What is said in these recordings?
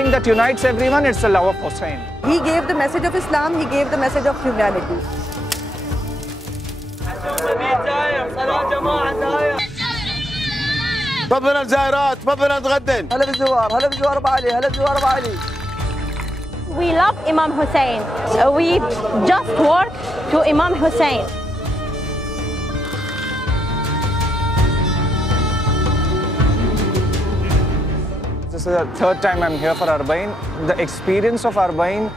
thing that unites everyone, it's the love of Hussain. He gave the message of Islam, he gave the message of humanity. تفضل الزائرات، تفضل نتغدن. هلا بالزوار، هلا بالزوار ابو علي، هلا بالزوار ابو علي. We love Imam Hussain. We just work to Imam Hussain. This is the third time I'm here for Arbaeen. The experience of Arbaeen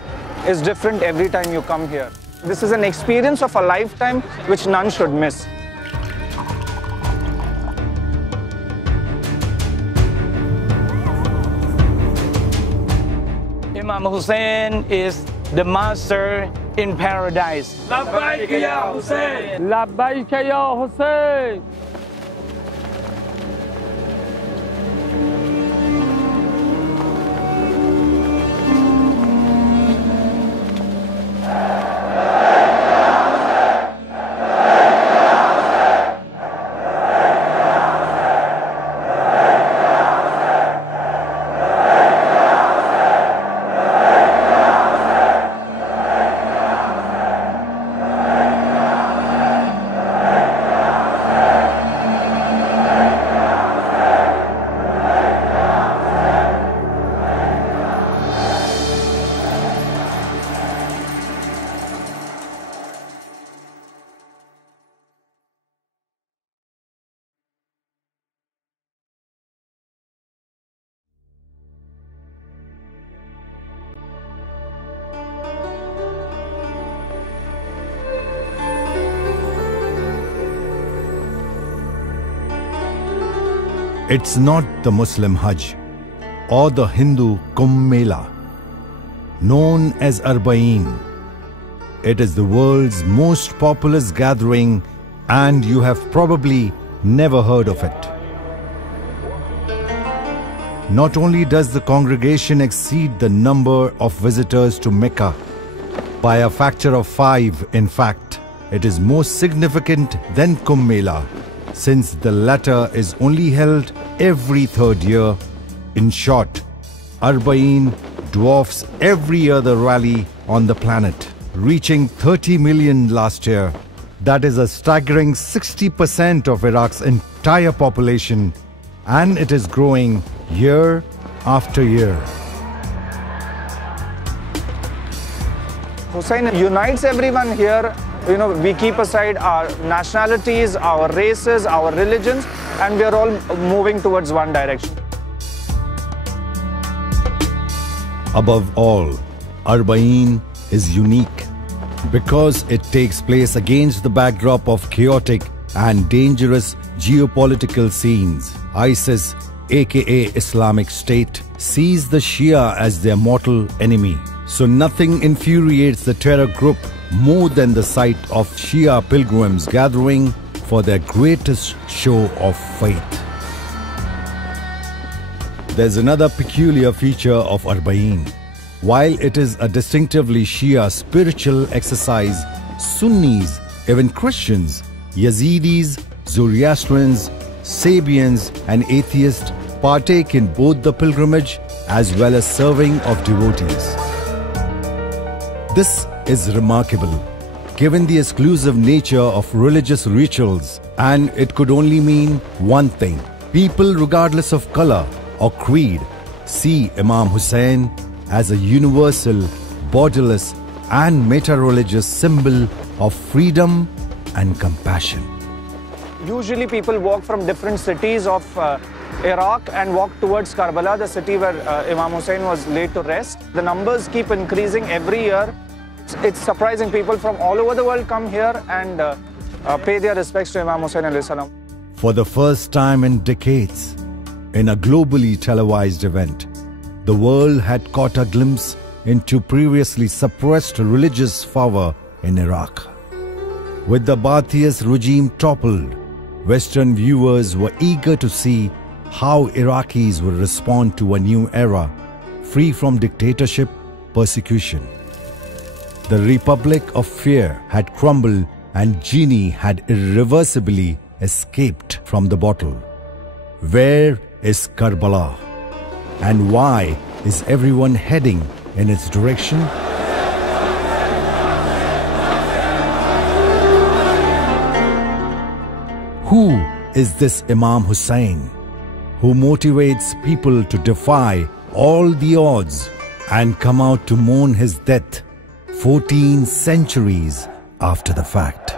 is different every time you come here. This is an experience of a lifetime which none should miss. Imam Hussain is the master in paradise. Labbaik ya Hussain! Labbaik ya Hussain! It's not the Muslim Hajj or the Hindu Kumbh Mela, known as Arbaeen. It is the world's most populous gathering, and you have probably never heard of it. Not only does the congregation exceed the number of visitors to Mecca by a factor of 5, in fact, it is more significant than Kumbh Mela, since the latter is only held every third year. In short, Arbaeen dwarfs every other rally on the planet, reaching 30 million last year. That is a staggering 60% of Iraq's entire population, and it is growing year after year. Hussain unites everyone here. You know, we keep aside our nationalities, our races, our religions, and we are all moving towards one direction. Above all, Arbaeen is unique because it takes place against the backdrop of chaotic and dangerous geopolitical scenes. ISIS, aka Islamic State, sees the Shia as their mortal enemy. So nothing infuriates the terror group more than the sight of Shia pilgrims gathering for their greatest show of faith. There's another peculiar feature of Arbaeen. While it is a distinctively Shia spiritual exercise, Sunnis, even Christians, Yazidis, Zoroastrians, Sabians and atheists partake in both the pilgrimage as well as serving of devotees. This is remarkable, given the exclusive nature of religious rituals, and it could only mean one thing. People, regardless of color or creed, see Imam Hussain as a universal, borderless and meta-religious symbol of freedom and compassion. Usually people walk from different cities of Iraq and walk towards Karbala, the city where Imam Hussain was laid to rest. The numbers keep increasing every year. It's surprising. People from all over the world come here and pay their respects to Imam Hussain alayhi salam. For the first time in decades, in a globally televised event, the world had caught a glimpse into previously suppressed religious fervor in Iraq. With the Ba'athist regime toppled, Western viewers were eager to see how Iraqis would respond to a new era, free from dictatorship, persecution. The Republic of Fear had crumbled and Genie had irreversibly escaped from the bottle. Where is Karbala? And why Is everyone heading in its direction? Who is this Imam Hussain who motivates people to defy all the odds and come out to mourn his death 14 centuries after the fact?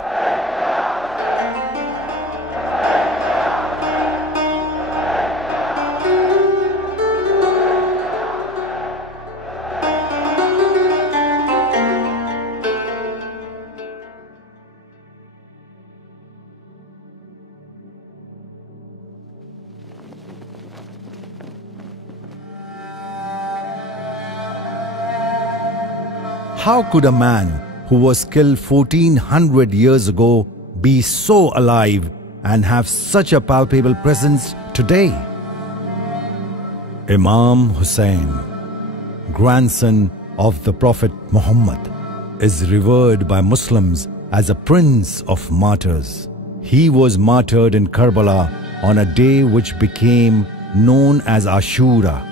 How could a man who was killed 1400 years ago be so alive and have such a palpable presence today? Imam Hussain, grandson of the Prophet Muhammad, is revered by Muslims as a prince of martyrs. He was martyred in Karbala on a day which became known as Ashura,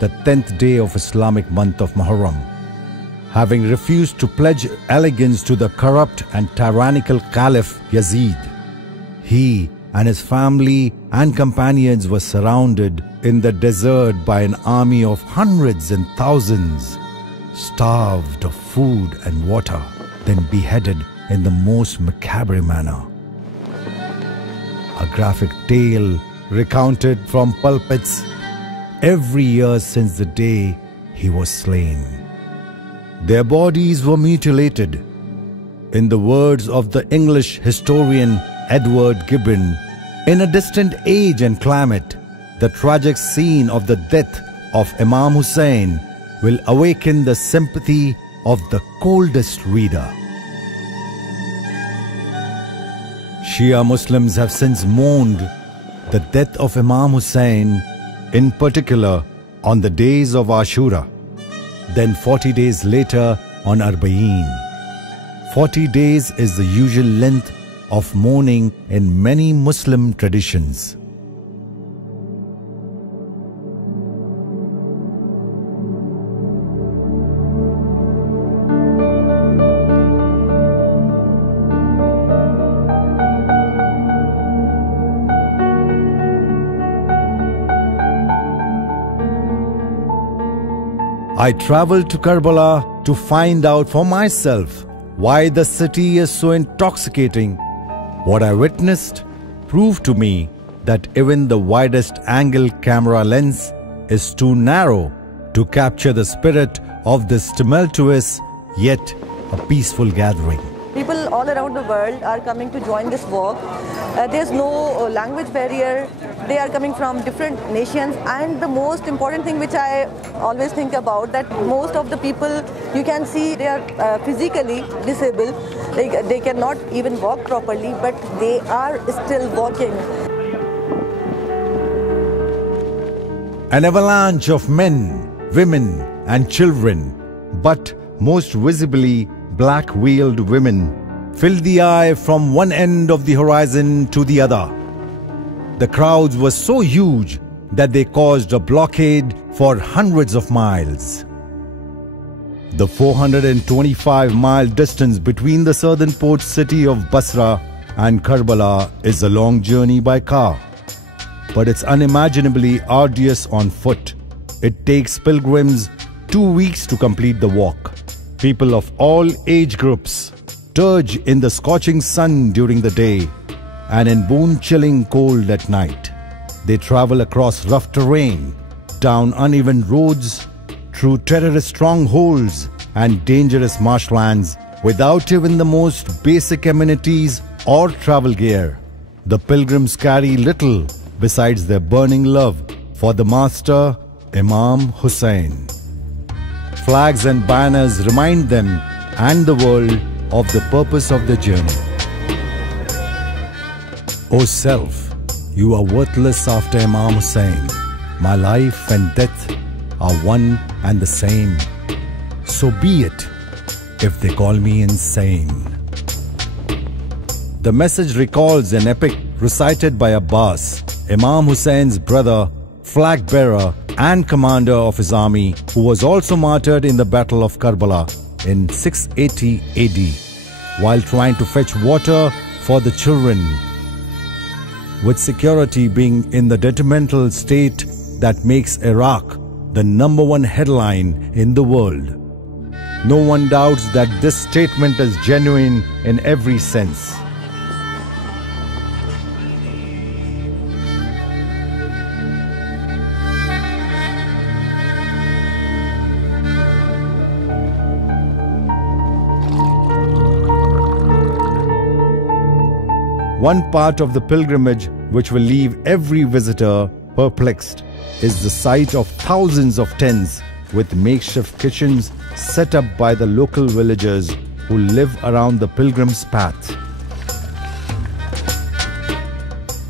the 10th day of Islamic month of Muharram. Having refused to pledge allegiance to the corrupt and tyrannical Caliph Yazid, he and his family and companions were surrounded in the desert by an army of hundreds and thousands, starved of food and water, then beheaded in the most macabre manner. A graphic tale recounted from pulpits every year since the day he was slain. Their bodies were mutilated. In the words of the English historian Edward Gibbon, in a distant age and climate, the tragic scene of the death of Imam Hussain will awaken the sympathy of the coldest reader. Shia Muslims have since mourned the death of Imam Hussain, in particular on the days of Ashura, then 40 days later on Arbaeen. 40 days is the usual length of mourning in many Muslim traditions. I traveled to Karbala to find out for myself why the city is so intoxicating. What I witnessed proved to me that even the widest angle camera lens is too narrow to capture the spirit of this tumultuous yet a peaceful gathering. People all around the world are coming to join this walk. There's no language barrier. They are coming from different nations, and the most important thing which I always think about, that most of the people you can see they are physically disabled. They cannot even walk properly, but they are still walking. An avalanche of men, women and children, but most visibly black-veiled women, filled the eye from one end of the horizon to the other. The crowds were so huge that they caused a blockade for hundreds of miles. The 425-mile distance between the southern port city of Basra and Karbala is a long journey by car, but it's unimaginably arduous on foot. It takes pilgrims 2 weeks to complete the walk. People of all age groups surge in the scorching sun during the day and in bone-chilling cold at night. They travel across rough terrain, down uneven roads, through terrorist strongholds and dangerous marshlands without even the most basic amenities or travel gear. The pilgrims carry little besides their burning love for the master, Imam Hussain. Flags and banners remind them and the world of the purpose of the journey. O self, you are worthless after Imam Hussain. My life and death are one and the same. So be it if they call me insane. The message recalls an epic recited by Abbas, Imam Hussein's brother, flag bearer and commander of his army, who was also martyred in the Battle of Karbala in 680 AD, while trying to fetch water for the children. With security being in the detrimental state that makes Iraq the #1 headline in the world, no one doubts that this statement is genuine in every sense. One part of the pilgrimage which will leave every visitor perplexed is the sight of thousands of tents with makeshift kitchens set up by the local villagers who live around the pilgrim's path.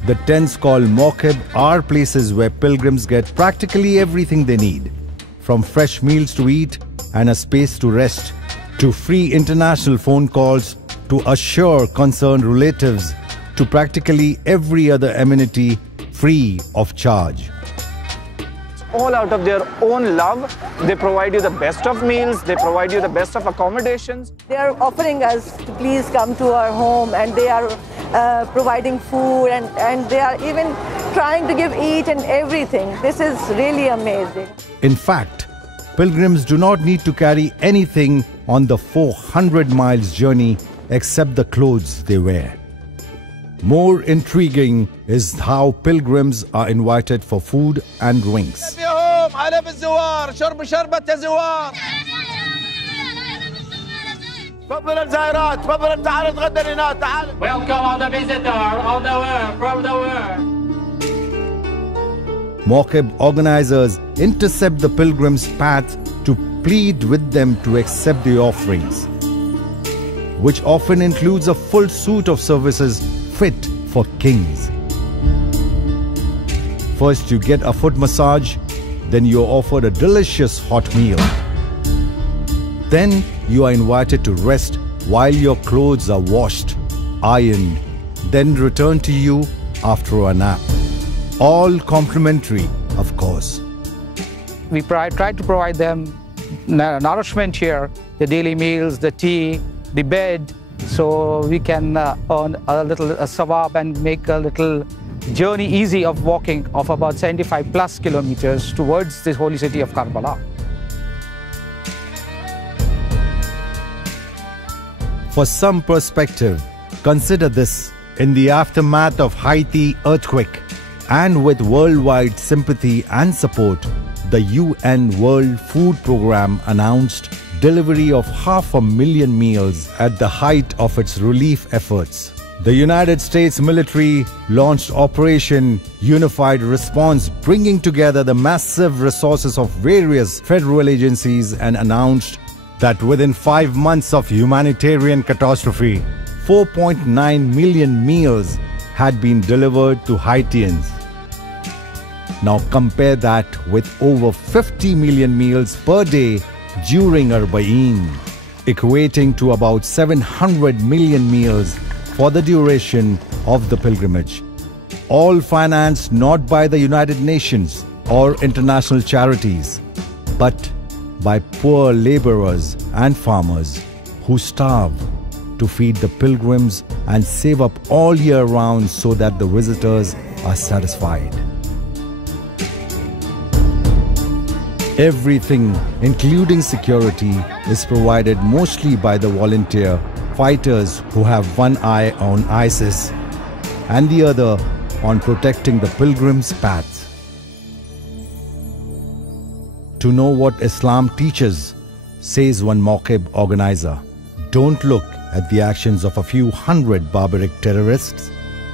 The tents called mawqib are places where pilgrims get practically everything they need, from fresh meals to eat and a space to rest, to free international phone calls, to assure concerned relatives, to practically every other amenity free of charge. All out of their own love, they provide you the best of meals, they provide you the best of accommodations. They are offering us to please come to our home, and they are providing food, and they are even trying to give each and everything. This is really amazing. In fact, pilgrims do not need to carry anything on the 400 miles journey except the clothes they wear. More intriguing is how pilgrims are invited for food and drinks. Welcome all the visitors all the world, from the world. Mawqib organizers intercept the pilgrims' path to plead with them to accept the offerings, which often includes a full suite of services fit for kings. First you get a foot massage, then you are offered a delicious hot meal. Then you are invited to rest while your clothes are washed, ironed, then returned to you after a nap. All complimentary, of course. We try to provide them nourishment here, the daily meals, the tea, the bed, so we can earn a little sawab and make a little journey easy of walking of about 75 plus kilometers towards the holy city of Karbala. For some perspective, consider this: in the aftermath of Haiti earthquake, and with worldwide sympathy and support, the UN World Food Programme announced delivery of 500,000 meals at the height of its relief efforts. The United States military launched Operation Unified Response, bringing together the massive resources of various federal agencies, and announced that within 5 months of humanitarian catastrophe, 4.9 million meals had been delivered to Haitians. Now compare that with over 50 million meals per day during Arbaeen, equating to about 700 million meals for the duration of the pilgrimage. All financed not by the United Nations or international charities, but by poor laborers and farmers who starve to feed the pilgrims and save up all year round so that the visitors are satisfied. Everything, including security, is provided mostly by the volunteer fighters who have one eye on ISIS and the other on protecting the pilgrim's path. To know what Islam teaches, says one Mawqib organizer, don't look at the actions of a few hundred barbaric terrorists,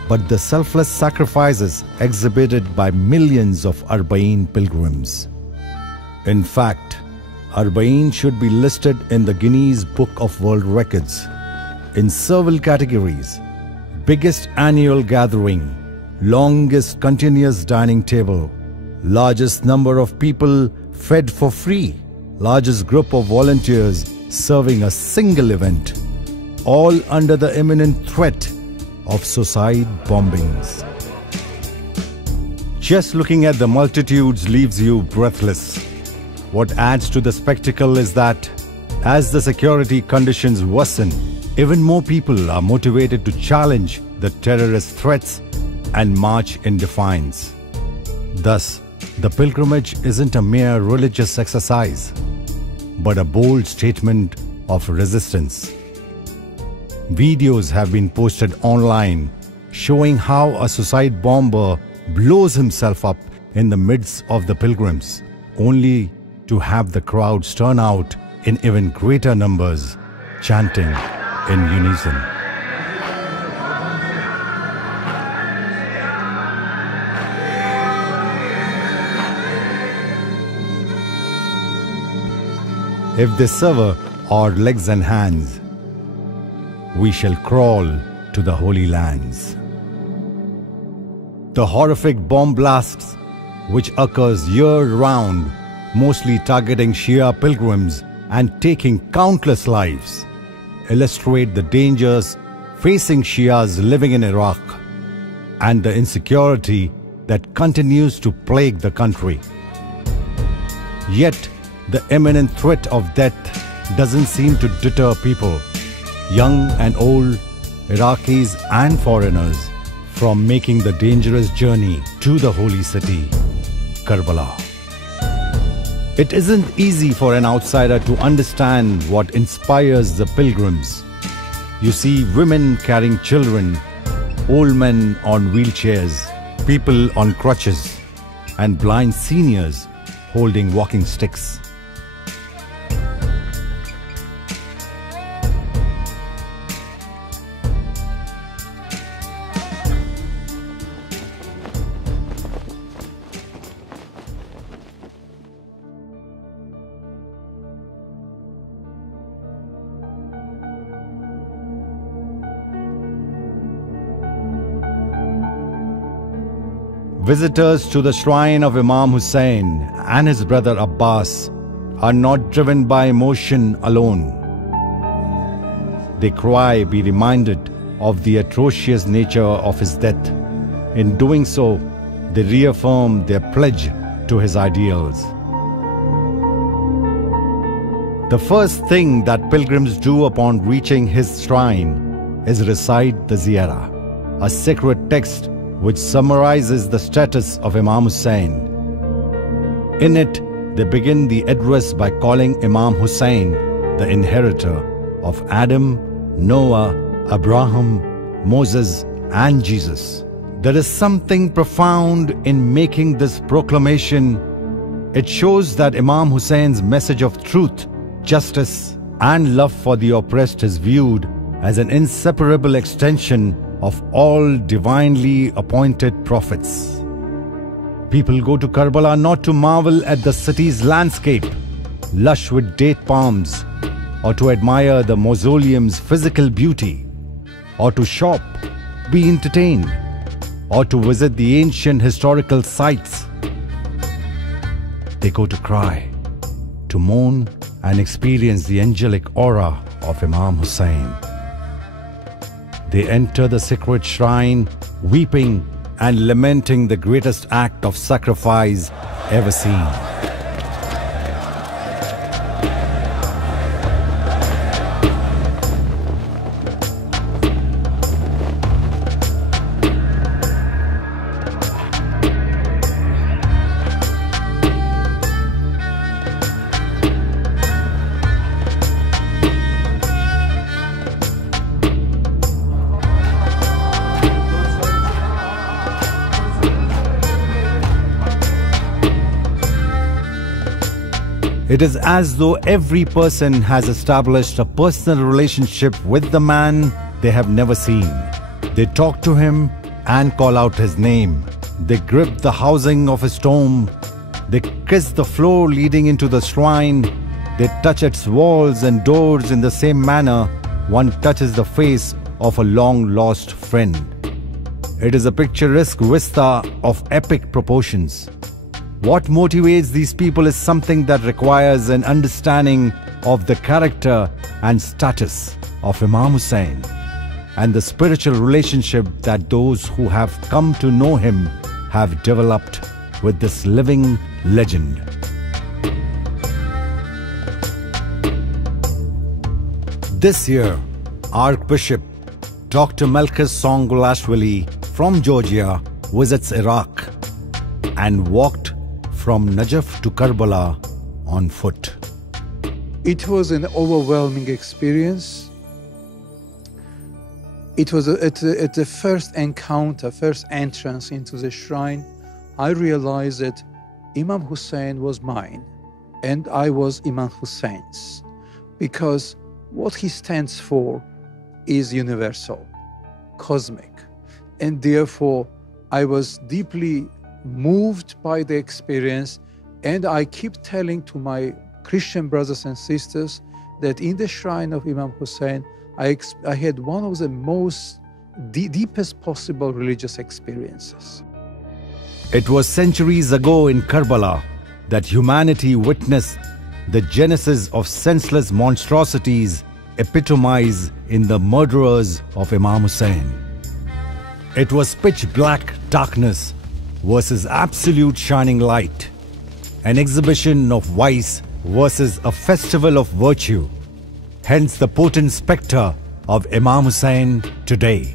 but the selfless sacrifices exhibited by millions of Arbaeen pilgrims. In fact, Arbaeen should be listed in the Guinness Book of World Records in several categories: biggest annual gathering, longest continuous dining table, largest number of people fed for free, largest group of volunteers serving a single event, all under the imminent threat of suicide bombings. Just looking at the multitudes leaves you breathless. What adds to the spectacle is that as the security conditions worsen, even more people are motivated to challenge the terrorist threats and march in defiance. Thus, the pilgrimage isn't a mere religious exercise, but a bold statement of resistance. Videos have been posted online showing how a suicide bomber blows himself up in the midst of the pilgrims, only to have the crowds turn out in even greater numbers, chanting in unison. If they sever our legs and hands, we shall crawl to the holy lands. The horrific bomb blasts, which occurs year-round, mostly targeting Shia pilgrims and taking countless lives, illustrate the dangers facing Shias living in Iraq and the insecurity that continues to plague the country. Yet, the imminent threat of death doesn't seem to deter people, young and old, Iraqis and foreigners, from making the dangerous journey to the holy city, Karbala. It isn't easy for an outsider to understand what inspires the pilgrims. You see women carrying children, old men on wheelchairs, people on crutches, and blind seniors holding walking sticks. Visitors to the shrine of Imam Hussain and his brother Abbas are not driven by emotion alone. They cry, be reminded of the atrocious nature of his death. In doing so, they reaffirm their pledge to his ideals. The first thing that pilgrims do upon reaching his shrine is recite the Ziyarah, a sacred text which summarizes the status of Imam Hussain. In it, they begin the address by calling Imam Hussain the inheritor of Adam, Noah, Abraham, Moses, and Jesus. There is something profound in making this proclamation. It shows that Imam Hussein's message of truth, justice, and love for the oppressed is viewed as an inseparable extension of all divinely appointed prophets. People go to Karbala not to marvel at the city's landscape, lush with date palms, or to admire the mausoleum's physical beauty, or to shop, be entertained, or to visit the ancient historical sites. They go to cry, to mourn and experience the angelic aura of Imam Hussain. They enter the sacred shrine, weeping and lamenting the greatest act of sacrifice ever seen. It is as though every person has established a personal relationship with the man they have never seen. They talk to him and call out his name. They grip the housing of his tomb. They kiss the floor leading into the shrine. They touch its walls and doors in the same manner one touches the face of a long-lost friend. It is a picturesque vista of epic proportions. What motivates these people is something that requires an understanding of the character and status of Imam Hussain and the spiritual relationship that those who have come to know him have developed with this living legend. This year, Archbishop Dr. Melchus Songulashvili from Georgia visits Iraq and walked from Najaf to Karbala on foot. It was an overwhelming experience. It was at the first encounter, first entrance into the shrine, I realized that Imam Hussein was mine and I was Imam Hussein's, because what he stands for is universal, cosmic, and therefore I was deeply moved by the experience, and I keep telling to my Christian brothers and sisters that in the shrine of Imam Hussein, I had one of the most deepest possible religious experiences. It was centuries ago in Karbala that humanity witnessed the genesis of senseless monstrosities epitomized in the murderers of Imam Hussein. It was pitch black darkness versus absolute shining light, an exhibition of vice versus a festival of virtue, hence the potent spectre of Imam Hussein today.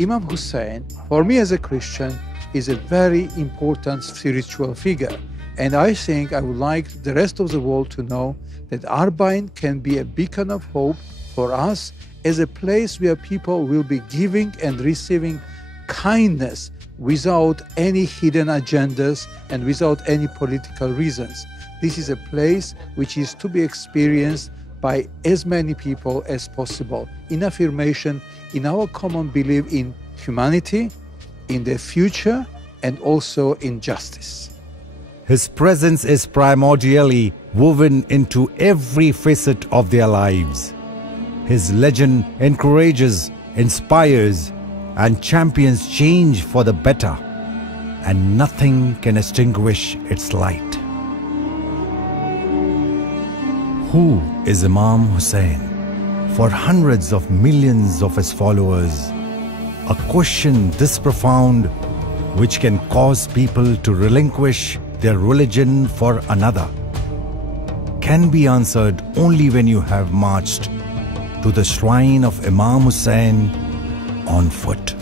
Imam Hussein, for me as a Christian, is a very important spiritual figure. And I think I would like the rest of the world to know that Arbaeen can be a beacon of hope for us as a place where people will be giving and receiving kindness without any hidden agendas and without any political reasons. This is a place which is to be experienced by as many people as possible in affirmation, in our common belief in humanity, in the future, and also in justice. His presence is primordially woven into every facet of their lives. His legend encourages, inspires, and champions change for the better, and nothing can extinguish its light. Who is Imam Hussein? For hundreds of millions of his followers, a question this profound which can cause people to relinquish their religion for another can be answered only when you have marched to the shrine of Imam Hussein on foot.